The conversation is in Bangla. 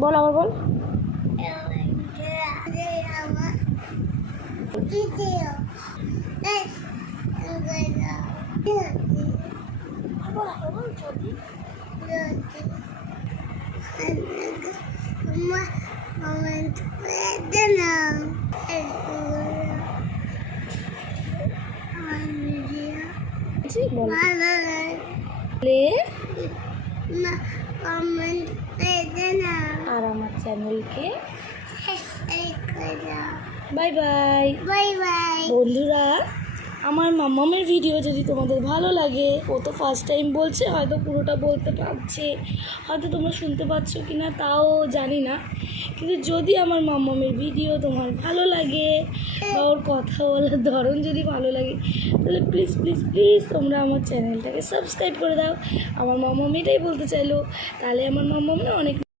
বল আবার বল। আর আমার চ্যানেলকে বাই বাই। বাই বাই বন্ধুরা, আমার মাম্মামের ভিডিও যদি তোমাদের ভালো লাগে, ও তো ফার্স্ট টাইম বলছে, হয়তো পুরোটা বলতে পারছে, হয়তো তোমরা শুনতে পাচ্ছ কি না তাও জানি না, কিন্তু যদি আমার মাম্মামের ভিডিও তোমার ভালো লাগে বা ওর কথা বলার ধরন যদি ভালো লাগে, তাহলে প্লিজ প্লিজ প্লিজ তোমরা আমার চ্যানেলটাকে সাবস্ক্রাইব করে দাও। আমার মাম্মাম এটাই বলতে চাইলো, তাহলে আমার মাম্মাম না অনেক